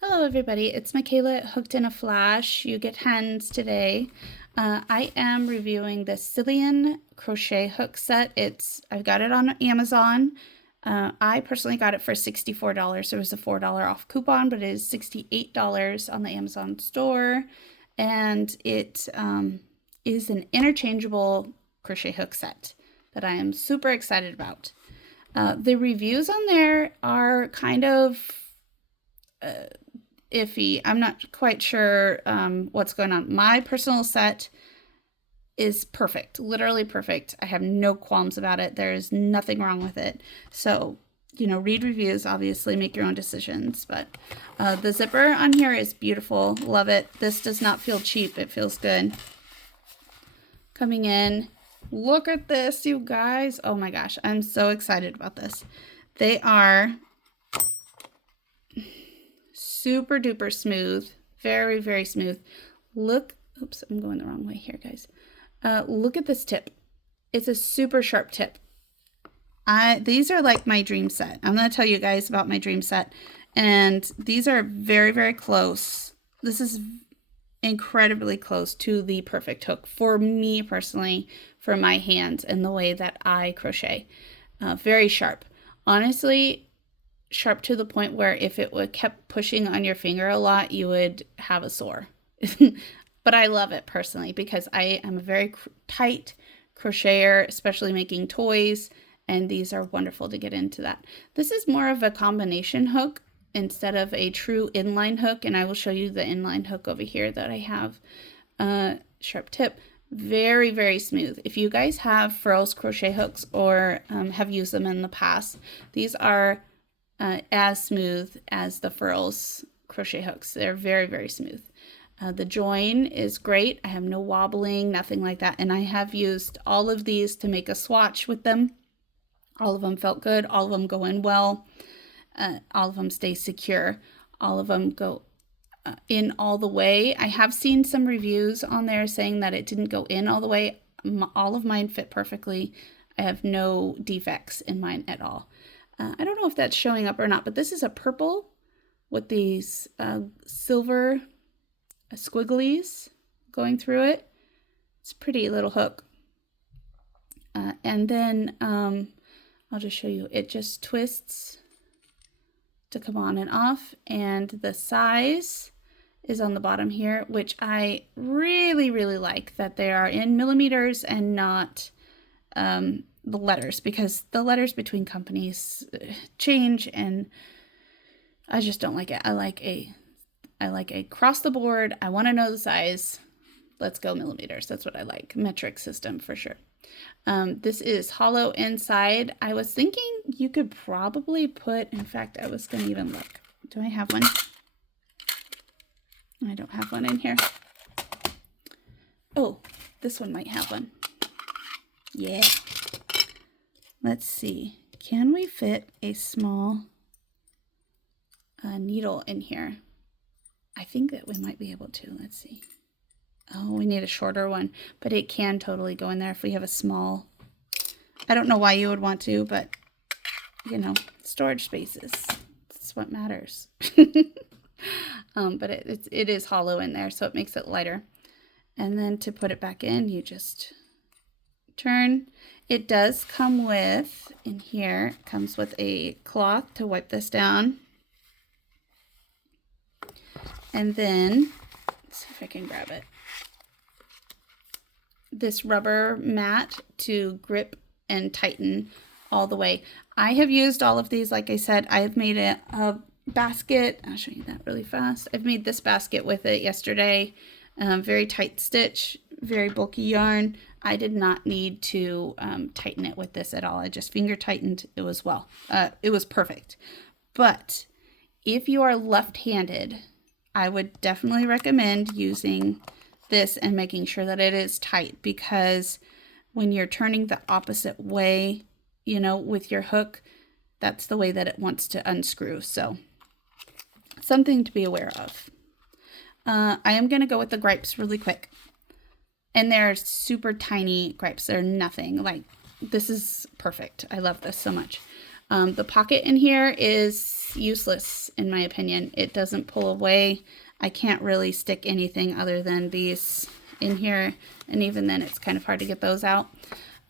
Hello everybody, it's Michaela at Hooked in a Flash. You get hands today. I am reviewing the Silian crochet hook set. I've got it on Amazon. I personally got it for $64. There was a $4 off coupon, but it is $68 on the Amazon store. And it is an interchangeable crochet hook set that I am super excited about. The reviews on there are kind of iffy. I'm not quite sure what's going on. My personal set is perfect, literally perfect. I have no qualms about it. There's nothing wrong with it. So, read reviews, obviously, make your own decisions. But the zipper on here is beautiful. Love it. This does not feel cheap. It feels good. Coming in. Look at this, you guys. Oh my gosh. I'm so excited about this. They are super duper smooth, very, very smooth. Look, oops, I'm going the wrong way here, guys. Look at this tip. It's a super sharp tip. These are like my dream set. I'm going to tell you guys about my dream set. And these are very, very close. This is incredibly close to the perfect hook for me personally, for my hands and the way that I crochet. Very sharp. Honestly, sharp to the point where if it would kept pushing on your finger a lot, you would have a sore. But I love it personally because I am a very tight crocheter, especially making toys, and these are wonderful to get into that. This is more of a combination hook instead of a true inline hook, and I will show you the inline hook over here that I have. Sharp tip, very, very smooth. If you guys have furls crochet hooks or have used them in the past, these are as smooth as the furls crochet hooks. They're very, very smooth. The join is great. I have no wobbling, nothing like that. And I have used all of these to make a swatch with them. All of them felt good. All of them go in well. All of them stay secure. All of them go in all the way. I have seen some reviews on there saying that it didn't go in all the way. All of mine fit perfectly. I have no defects in mine at all. I don't know if that's showing up or not, but this is a purple with these silver squigglies going through it. It's a pretty little hook. And then I'll just show you. It just twists to come on and off, and the size is on the bottom here, which I really, really like that they are in millimeters and not the letters, because the letters between companies change and I just don't like it. I like a across the board. I want to know the size. Let's go millimeters. That's what I like. Metric system for sure. This is hollow inside. I was thinking you could probably put, in fact, I was going to even look. Do I have one? I don't have one in here. Oh, this one might have one. Yeah. Let's see. Can we fit a small needle in here? I think that we might be able to. Let's see. Oh, we need a shorter one, but it can totally go in there if we have a small. I don't know why you would want to, but storage spaces. That's what matters. But it is hollow in there, so it makes it lighter. And then to put it back in, you just turn. It does come with, in here, it comes with a cloth to wipe this down. And then, let's see if I can grab it. This rubber mat to grip and tighten all the way. I have used all of these. Like I said, I have made a basket. I'll show you that really fast. I've made this basket with it yesterday. Very tight stitch, very bulky yarn. I did not need to tighten it with this at all. I just finger tightened. It was it was perfect. But if you are left-handed, I would definitely recommend using this and making sure that it is tight, because when you're turning the opposite way, with your hook, that's the way that it wants to unscrew. So something to be aware of. I am going to go with the gripes really quick. And they're super tiny gripes. They're nothing. This is perfect. I love this so much. The pocket in here is useless in my opinion. It doesn't pull away. I can't really stick anything other than these in here, and even then it's kind of hard to get those out.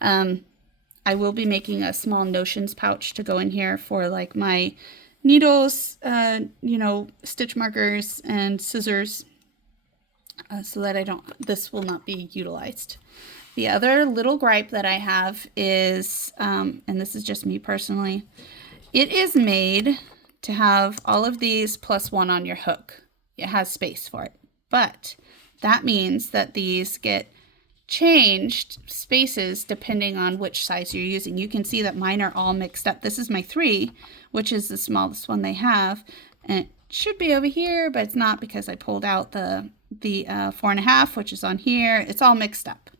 I will be making a small notions pouch to go in here for like my needles, you know, stitch markers and scissors, so that this will not be utilized. The other little gripe that I have is, and this is just me personally, it is made to have all of these plus one on your hook. It has space for it, but that means that these get changed spaces depending on which size you're using. You can see that mine are all mixed up. This is my 3, which is the smallest one they have, and it should be over here, but it's not because I pulled out the 4.5, which is on here. It's all mixed up.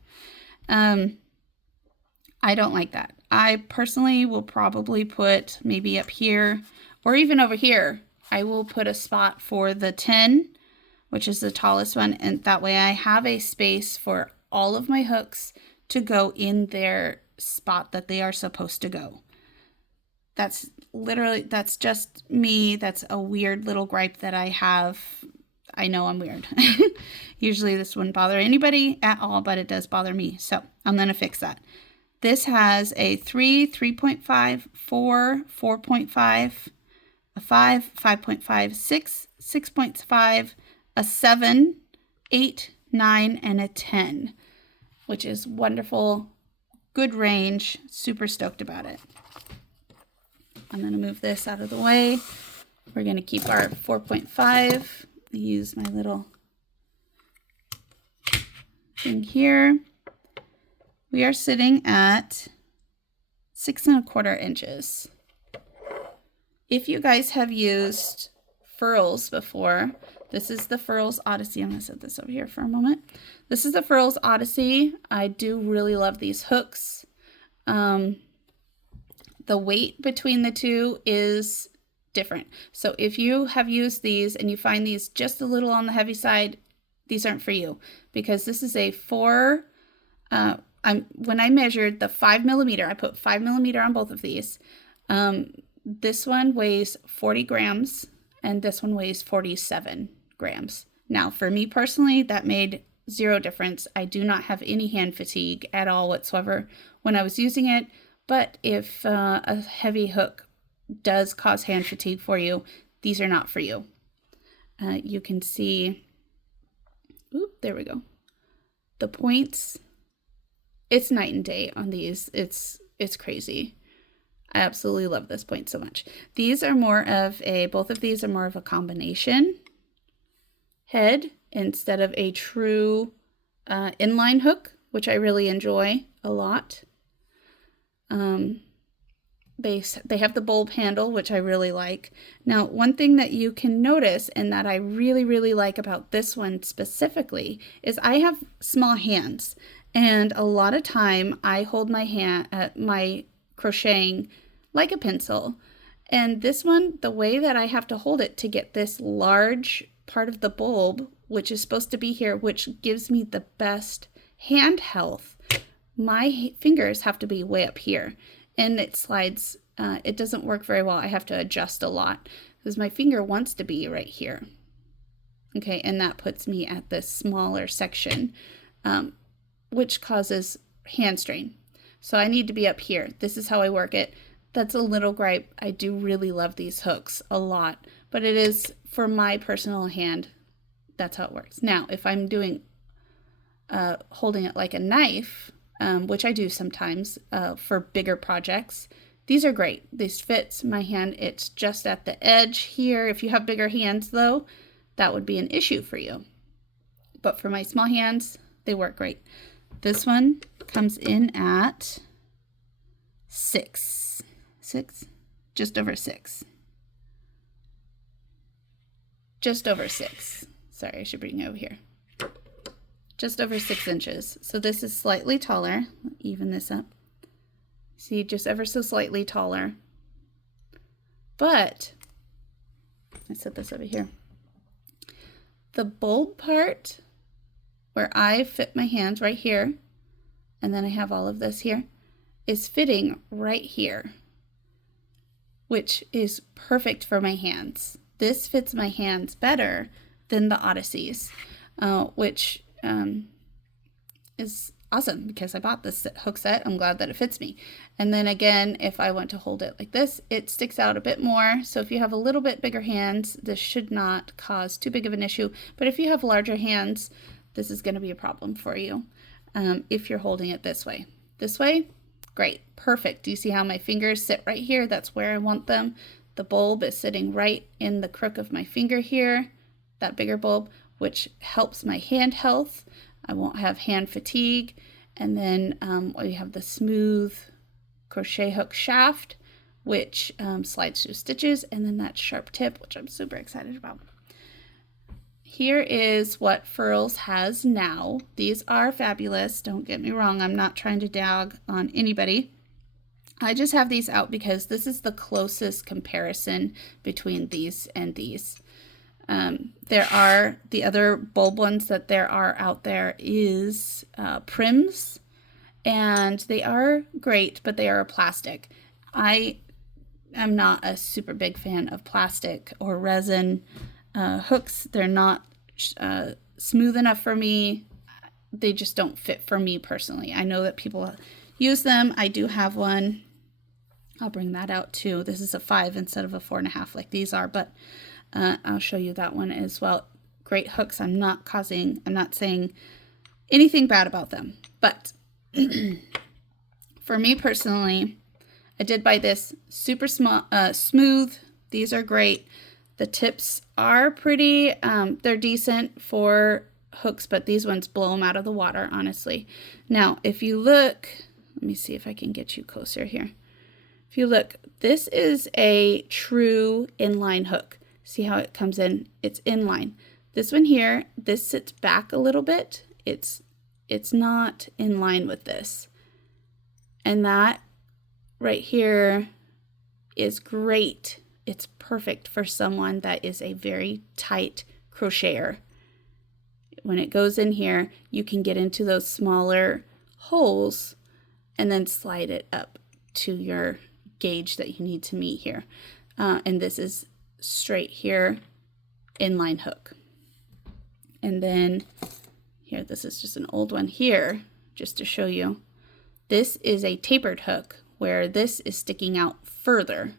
I don't like that. I personally will probably put maybe up here or even over here. I will put a spot for the 10, which is the tallest one, and that way I have a space for all of my hooks to go in their spot that they are supposed to go. That's just me. That's a weird little gripe that I have. I know I'm weird. Usually this wouldn't bother anybody at all, but it does bother me. So I'm going to fix that. This has a 3, 3.5, 4, 4.5, a 5, 5.5, 6, 6.5, a 7, 8, 9, and a 10, which is wonderful. Good range. Super stoked about it. I'm going to move this out of the way. We're going to keep our 4.5. Use my little thing here. We are sitting at 6¼ inches. If you guys have used furls before, this is the Furls Odyssey. I'm going to set this over here for a moment. This is the Furls Odyssey. I do really love these hooks. The weight between the two is different. So if you have used these and you find these just a little on the heavy side, these aren't for you, because this is a 4. When I measured the 5mm, I put 5mm on both of these. This one weighs 40 grams and this one weighs 47 grams. Now, for me personally, that made 0 difference. I do not have any hand fatigue at all whatsoever when I was using it. But if a heavy hook does cause hand fatigue for you, these are not for you. You can see, there we go. The points, it's night and day on these. It's crazy. I absolutely love this point so much. These are more of both of these are more of a combination head instead of a true inline hook, which I really enjoy a lot. They have the bulb handle, which I really like. Now, one thing that you can notice and that I really, really like about this one specifically is I have small hands, and a lot of time I hold my crocheting like a pencil. And this one, the way that I have to hold it to get this large part of the bulb, which is supposed to be here, which gives me the best hand health, my fingers have to be way up here. And it slides, it doesn't work very well. I have to adjust a lot because my finger wants to be right here. Okay, and that puts me at this smaller section, which causes hand strain. So I need to be up here. This is how I work it. That's a little gripe. I do really love these hooks a lot, but it is for my personal hand. That's how it works. Now, if I'm doing, holding it like a knife, which I do sometimes for bigger projects. These are great. This fits my hand. It's just at the edge here. If you have bigger hands, though, that would be an issue for you. But for my small hands, they work great. This one comes in at 6, just over 6. Just over 6. Sorry, I should bring it over here. Just over 6 inches. So this is slightly taller. Even this up. See, just ever so slightly taller. But, I set this over here. The bulb part, where I fit my hands right here, and then I have all of this here, is fitting right here. which is perfect for my hands. This fits my hands better than the Odysseys, which is awesome because I bought this hook set. I'm glad that it fits me. And then again, if I want to hold it like this, it sticks out a bit more. So if you have a little bit bigger hands, this should not cause too big of an issue. But if you have larger hands, this is going to be a problem for you if you're holding it this way. This way, great, perfect. Do you see how my fingers sit right here? That's where I want them. The bulb is sitting right in the crook of my finger here, that bigger bulb, which helps my hand health. I won't have hand fatigue. And then we have the smooth crochet hook shaft, which slides through stitches, and then that sharp tip, which I'm super excited about. Here is what Furls has now. These are fabulous. Don't get me wrong. I'm not trying to dog on anybody. I just have these out because this is the closest comparison between these and these. There are the other bulb ones that there are out there is Prims, and they are great, but they are plastic. I am not a super big fan of plastic or resin hooks. They're not smooth enough for me. They just don't fit for me personally. I know that people use them. I do have one. I'll bring that out too. This is a 5 instead of a 4.5 like these are, but I'll show you that one as well. Great hooks. I'm not saying anything bad about them, but for me personally, I did buy this super smooth. These are great. The tips are pretty, they're decent for hooks, but these ones blow them out of the water, honestly. Now, if you look, let me see if I can get you closer here. If you look, this is a true inline hook. See how it comes in? It's inline. This one here, this sits back a little bit. It's not in line with this. And that right here is great. It's perfect for someone that is a very tight crocheter. When it goes in here, you can get into those smaller holes and then slide it up to your gauge that you need to meet here. And this is straight here, inline hook. And then here, this is just an old one here, just to show you. This is a tapered hook where this is sticking out further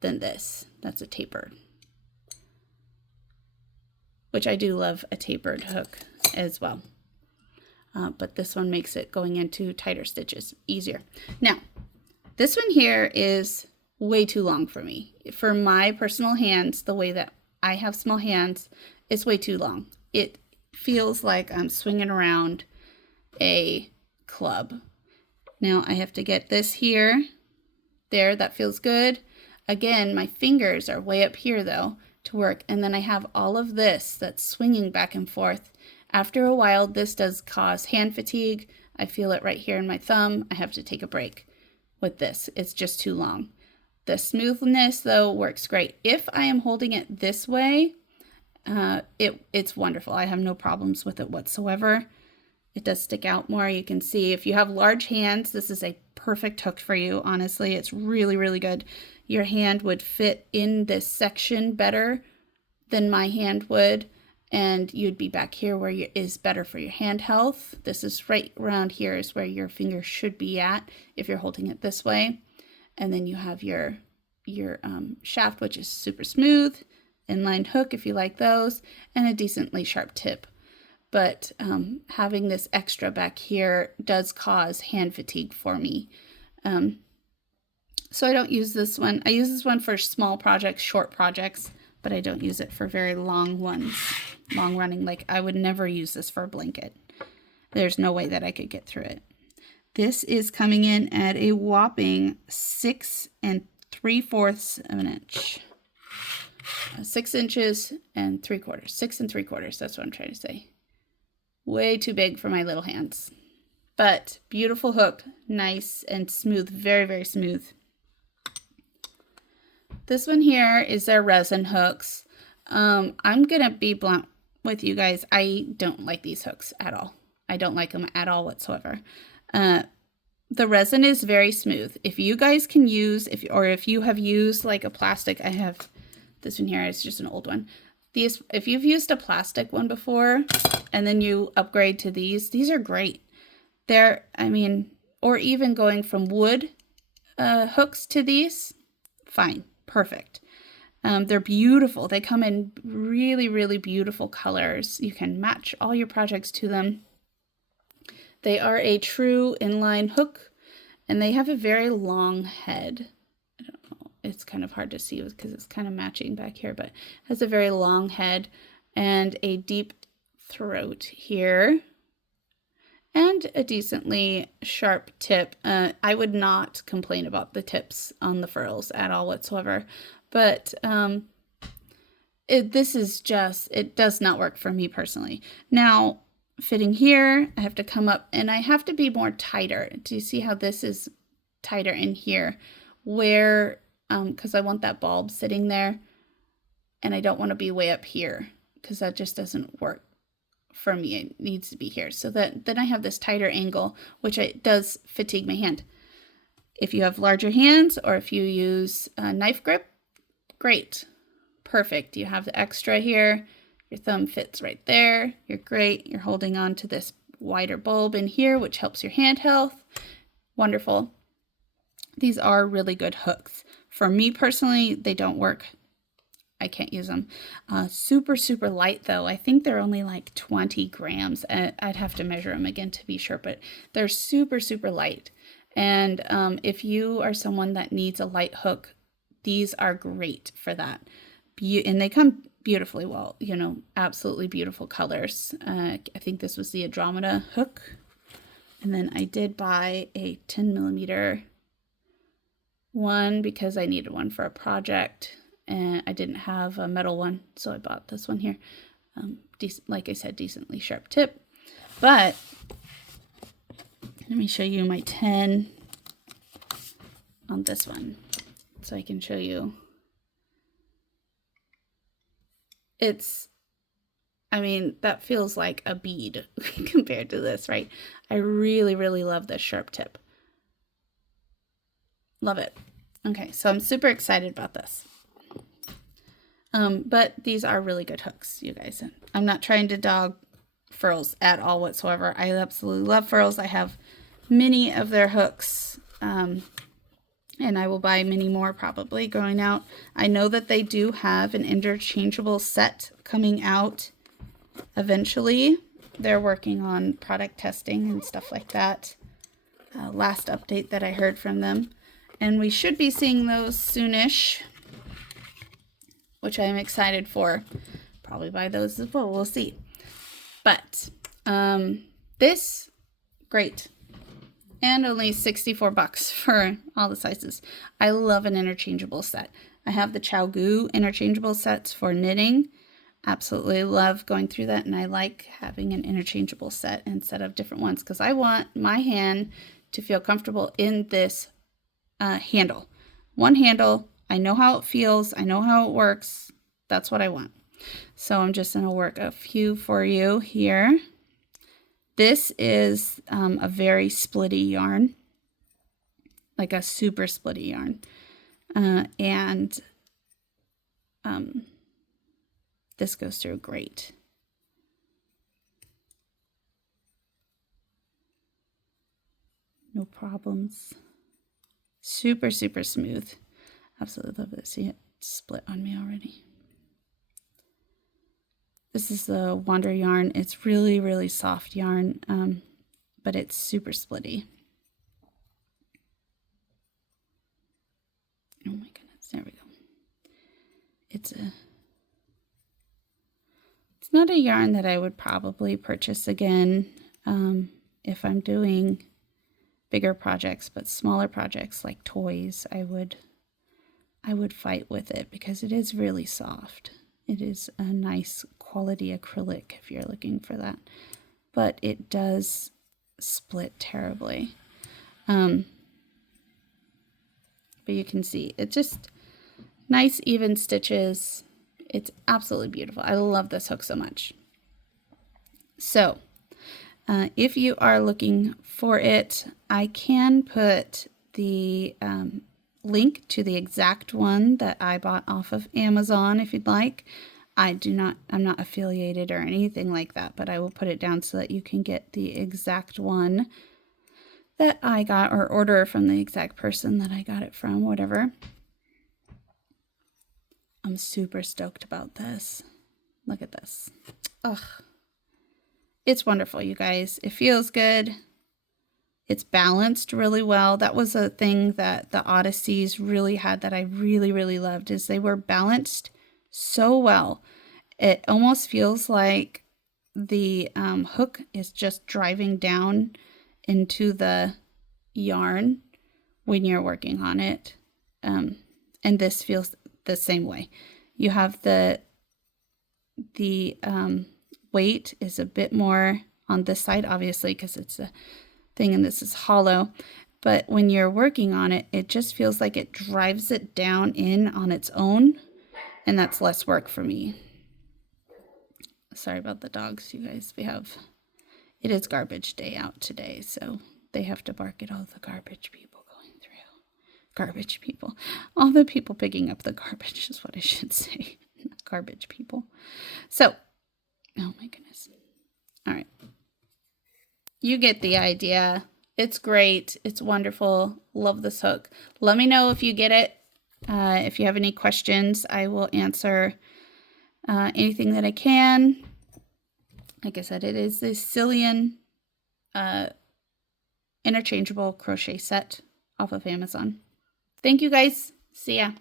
than this. That's a tapered, which I do love a tapered hook as well. But this one makes it going into tighter stitches easier. Now, this one here is way too long for me. For my personal hands, the way that I have small hands, it's way too long. It feels like I'm swinging around a club. Now I have to get this here, there, that feels good. Again, my fingers are way up here though to work. And then I have all of this that's swinging back and forth. After a while, this does cause hand fatigue. I feel it right here in my thumb. I have to take a break with this. It's just too long. The smoothness though works great. If I am holding it this way, it's wonderful. I have no problems with it whatsoever. It does stick out more. You can see if you have large hands, this is a perfect hook for you. Honestly, it's really, really good. Your hand would fit in this section better than my hand would, and you'd be back here where is better for your hand health. This is right around here is where your finger should be at if you're holding it this way. And then you have your shaft, which is super smooth, inline hook if you like those, and a decently sharp tip. But having this extra back here does cause hand fatigue for me. So I don't use this one. I use this one for small projects, short projects, but I don't use it for very long ones, long running. Like I would never use this for a blanket. There's no way that I could get through it. This is coming in at a whopping 6 3/4 of an inch. 6 inches and 3/4. 6 3/4. That's what I'm trying to say. Way too big for my little hands. But beautiful hook. Nice and smooth. Very, very smooth. This one here is their resin hooks. I'm going to be blunt with you guys. I don't like these hooks at all. I don't like them at all whatsoever. the resin is very smooth. If you guys can use, if you have used like a plastic, I have this one here, it's just an old one. If you've used a plastic one before and then you upgrade to these are great. I mean, or even going from wood hooks to these, fine, perfect. They're beautiful. They come in really, really beautiful colors. You can match all your projects to them. They are a true inline hook, and they have a very long head. I don't know, it's kind of hard to see because it's kind of matching back here, but it has a very long head and a deep throat here and a decently sharp tip. I would not complain about the tips on the furls at all whatsoever, but it does not work for me personally. Now, fitting here, I have to come up and I have to be more tighter. Do you see how this is tighter in here? Where, because I want that bulb sitting there and I don't want to be way up here because that just doesn't work for me. It needs to be here. So that then I have this tighter angle, which does fatigue my hand. If you have larger hands or if you use a knife grip, great, perfect. You have the extra here. Your thumb fits right there. You're great. You're holding on to this wider bulb in here, which helps your hand health. Wonderful. These are really good hooks. For me personally, they don't work. I can't use them. Super, super light though. I think they're only like 20 grams. I'd have to measure them again to be sure, but they're super, super light. And if you are someone that needs a light hook, these are great for that. And they come beautifully well, you know, absolutely beautiful colors. I think this was the Andromeda hook. And then I did buy a 10 millimeter one because I needed one for a project and I didn't have a metal one. So I bought this one here. Like I said, decently sharp tip, but let me show you my 10 on this one. So I can show you. I mean, that feels like a bead compared to this, right? I really, really love this sharp tip. Love it. Okay, so I'm super excited about this. But these are really good hooks, you guys. I'm not trying to dog furls at all whatsoever. I absolutely love furls. I have many of their hooks, and I will buy many more probably going out. I know that they do have an interchangeable set coming out eventually. They're working on product testing and stuff like that. Last update that I heard from them. And we should be seeing those soonish, which I am excited for. Probably buy those as well. We'll see. But this, great. And only 64 bucks for all the sizes. I love an interchangeable set. I have the ChowGoo interchangeable sets for knitting. Absolutely love going through that, and I like having an interchangeable set instead of different ones because I want my hand to feel comfortable in this handle. One handle. I know how it feels. I know how it works. That's what I want. So I'm just going to work a few for you here. This is a very splitty yarn, like a super splitty yarn. And this goes through great. No problems. Super, super smooth. Absolutely love it. See it split on me already. This is the Wander yarn. It's really, really soft yarn, but it's super splitty. Oh my goodness, there we go. It's not a yarn that I would probably purchase again if I'm doing bigger projects, but smaller projects like toys, I would fight with it because it is really soft. It is a nice quality acrylic if you're looking for that, but it does split terribly. But you can see it's just nice even stitches. It's absolutely beautiful. I love this hook so much. So If you are looking for it, I can put the link to the exact one that I bought off of Amazon if you'd like. I'm not affiliated or anything like that, but I will put it down so that you can get the exact one that I got, or order from the exact person that I got it from, whatever. I'm super stoked about this. Look at this. Ugh. It's wonderful, you guys. It feels good. It's balanced really well. That was a thing that the Odysseys really had that I really, really loved, is they were balanced so well. It almost feels like the hook is just driving down into the yarn when you're working on it. And this feels the same way. You have the weight is a bit more on this side, obviously, because it's a thing and this is hollow. But when you're working on it, it just feels like it drives it down in on its own, and that's less work for me. Sorry about the dogs, you guys. It is garbage day out today, so they have to bark at all the garbage people going through. Garbage people. All the people picking up the garbage is what I should say. Garbage people. So, oh my goodness. All right. You get the idea. It's great. It's wonderful. Love this hook. Let me know if you get it. If you have any questions, I will answer anything that I can. Like I said, it is the Silian interchangeable crochet set off of Amazon. Thank you guys. See ya.